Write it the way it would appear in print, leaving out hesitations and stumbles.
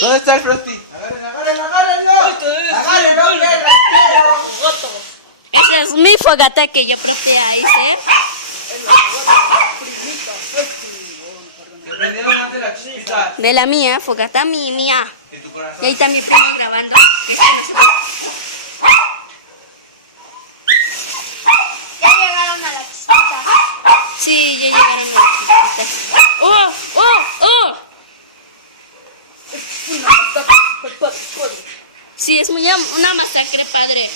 ¿Dónde está el Frosty? Agárrenlo, que tranquilo. Esa es mi fogata que yo presté a Isaac. Se prendieron más de las chispitas. De la mía, fogata mía. En tu corazón. Y ahí está mi primo grabando. Que ese no se ve. Ya llegaron a la chispita. Sí, ya llegaron las chispitas. ¡Oh! ¡Oh! ¡Oh! Sí, es muy una masacre, padre.